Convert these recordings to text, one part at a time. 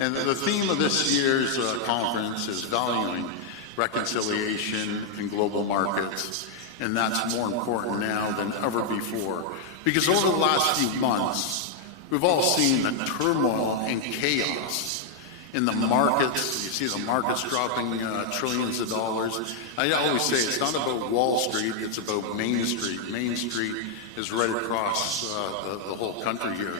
And the theme of this year's conference is valuing reconciliation in global markets, and that's more important now than ever before. Because over the last few months, we've all seen the turmoil and chaos in the markets. You see the markets dropping trillions of dollars. I always say it's not about Wall Street, it's about Main Street. Main Street is right across the whole country here.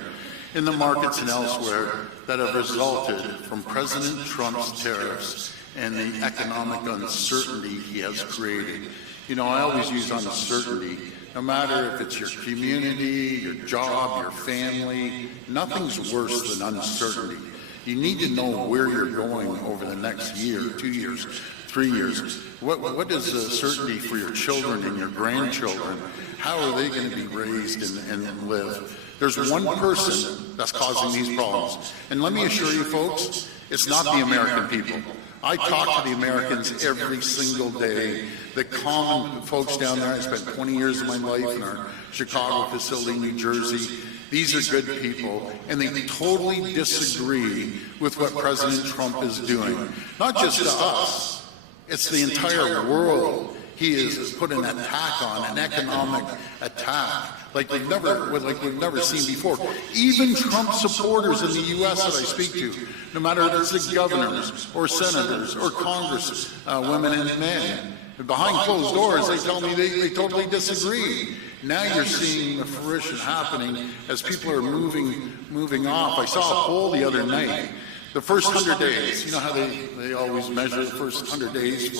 In the markets and elsewhere that have resulted from President Trump's tariffs and the economic uncertainty he has created. You know, I always use uncertainty. No matter if it's your community, your job, your family, nothing's worse than uncertainty. You need to know where you're going over the next year, 2 years, 3 years. What is the certainty for your children and your grandchildren? How are they going to be raised and live? There's one person that's causing these problems. And let me assure you folks, it's not the American people. I talk to the Americans every single day. The common folks down there, I spent 20 years of my life in our Chicago facility, New Jersey. These are good people, and they totally disagree with what President Trump is doing. Not just to us, it's the entire world. He has put an attack on, an economic attack, like we've never seen before. Even Trump supporters in the U.S. that I speak to, no matter if it's the governors or senators or Congress, women and men, behind closed doors, they tell me they totally disagree. Now you're seeing the fruition happening as people are moving off. I saw a poll the other night. The first 100 days, you know how they always measure the first 100 days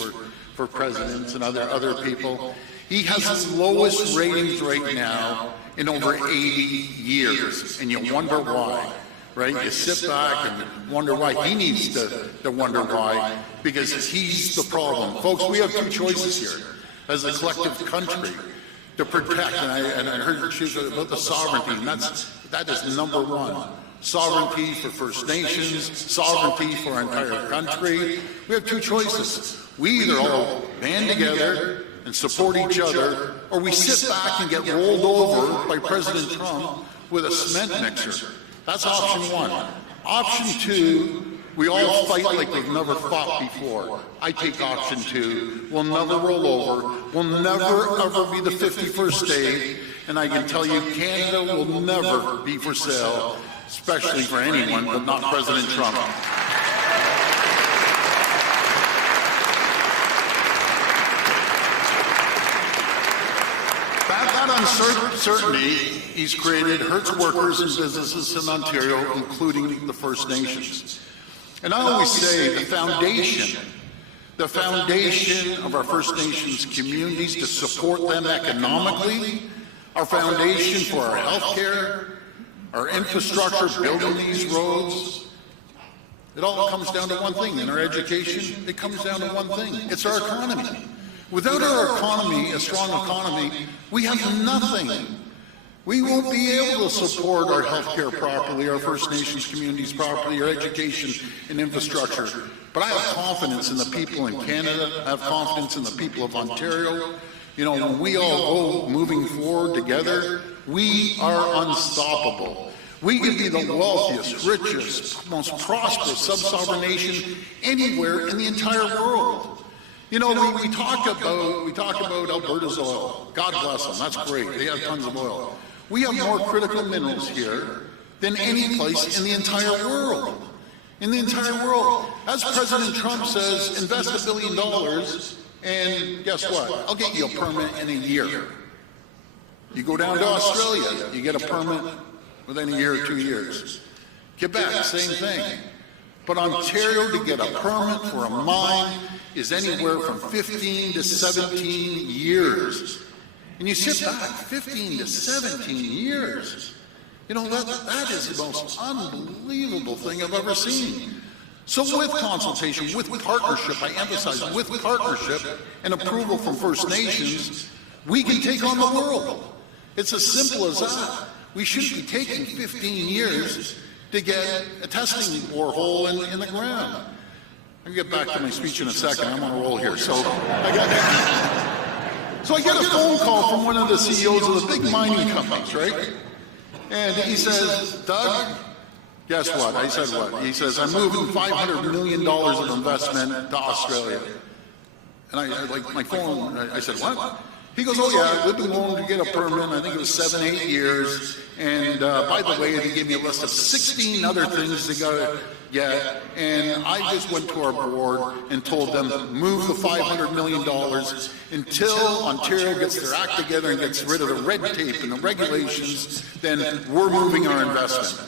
for presidents and other people. He has the lowest ratings right now in over 80 years, and you wonder why, right? You sit back and wonder why. He needs to wonder why, because he's the problem. Folks, we have two choices here as a collective country to protect, and I heard you about the sovereignty, and that is number one. Sovereignty for First Nations, sovereignty for our entire country. We have two choices. We either all band together and support each other, or we sit back and get rolled over by President Trump with a cement mixer. That's option one. Option two, we all fight like we've never fought before. I take option two. We'll never roll over. We'll never, ever be the 51st state. And I can tell you, Canada will never be for sale, especially for anyone, but not President Trump. That uncertainty he's created hurts workers and businesses in Ontario, including the First Nations. And I always say the foundation of our First Nations communities to support them economically, our foundation for our health care, our infrastructure, building these roads, it all comes down to one thing. In our education, it comes down to one thing. It's our economy. Without our economy, a strong economy, we have nothing. We won't be able to support our health care properly, our First Nations communities properly, our education and infrastructure. But I have confidence in the people in Canada. I have confidence in the people of Ontario. You know, when we all go moving forward together, we are unstoppable. We can be the wealthiest, richest, most prosperous sub-sovereign nation anywhere in the entire world. You know, we talk about Alberta's oil. God bless them. That's great. They have tons of oil. We have more critical minerals here than any place in the entire world. In the entire world. As President Trump says, invest $1 billion, and guess what? I'll get you a permit in a year. You go down to Australia, you get a permit within a year or 2 years. Quebec, same thing. But Ontario, to get a permit for a mine is anywhere from 15 to 17 years. And you sit back, 15 to 17 years. You know, that is the most unbelievable thing I've ever seen. So with consultation, with partnership, I emphasize, with partnership and approval from First Nations, we can take on the world. It's as simple as that. We shouldn't be taking 15 years to get a testing borehole in the ground. I'll get back to my speech in a second. I'm on a roll here. So I get a phone call from one of the CEOs of the big mining companies, right? And he says, Doug, Guess what? I said what? He says, I'm moving $500 million of investment to Australia. And I like my phone, I said, what? He goes, oh yeah, we've been willing to get a permit, I think it was 7-8 years, and by the way, he gave me a list of 16 other things they gotta get, and I just went to our board and told them, move the $500 million until Ontario gets their act together and gets rid of the red tape and the regulations, then we're moving our investment.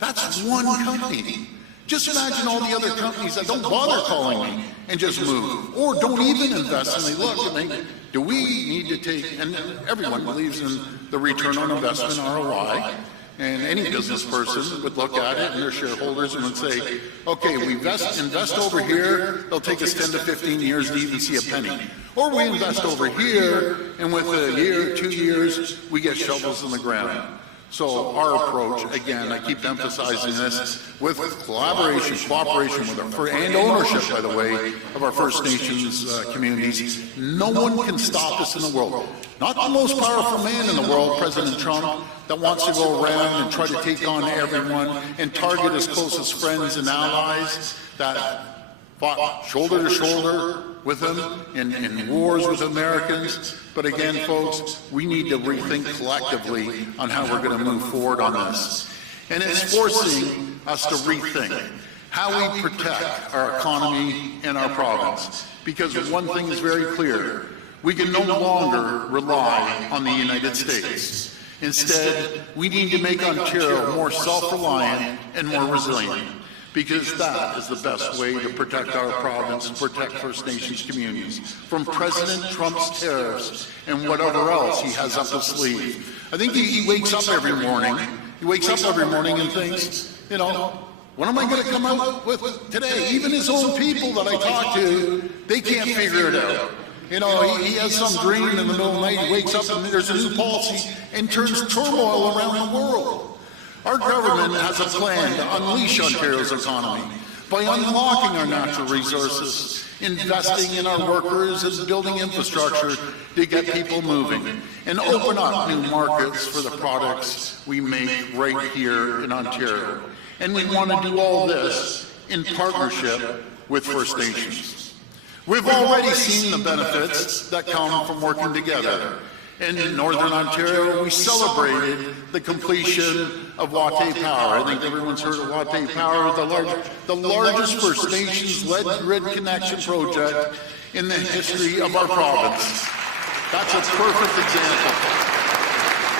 That's one company. Just imagine all the other companies that don't bother calling me and just move, or don't even invest, and they look and they, do we need to take, and everyone believes in the return on investment, ROI, and any business person would look at it and their shareholders and would say, okay, we invest over here, it'll take us 10 to 15 years to even see a penny. Or we invest over here, and with a year, 2 years, we get shovels in the ground. So our approach, again, I keep emphasizing this, with collaboration, cooperation with our, and ownership, by the way, of our First Nations communities, no one can stop us in the world. Not the most powerful man in the world, President Trump, that wants to go around and try to take on everyone and target his closest friends and allies that fought shoulder to shoulder with him in wars with Americans. But again, folks, we need to rethink collectively on how we're going to move forward on this. And it's forcing us to rethink how we protect our economy and our province. Because one thing is very clear, we can no longer rely on the United States. Instead, we need to make Ontario more self-reliant and more resilient, because that is the best way to protect our province and protect First Nations communities from President Trump's tariffs and whatever else he has up his sleeve. I think he wakes up every morning. He wakes up every morning and thinks, you know, what am I going to come out with today? Even his own people that I talk to, they can't figure it out. You know, he has some dream in the middle of the night, he wakes up and there's a new policy and turns turmoil around the world. Our government has a plan to unleash Ontario's economy by unlocking our natural resources, investing in our workers and building infrastructure to get people moving, and open up new markets for the products we make right here in Ontario. And we want to do all this in partnership with First Nations. We've already seen the benefits that come from working together. And in Northern Ontario, we celebrated the completion of Watay Power. I think everyone's heard of Watay Power, the largest First Nations-led grid connection project in the history of our province. That's a perfect example.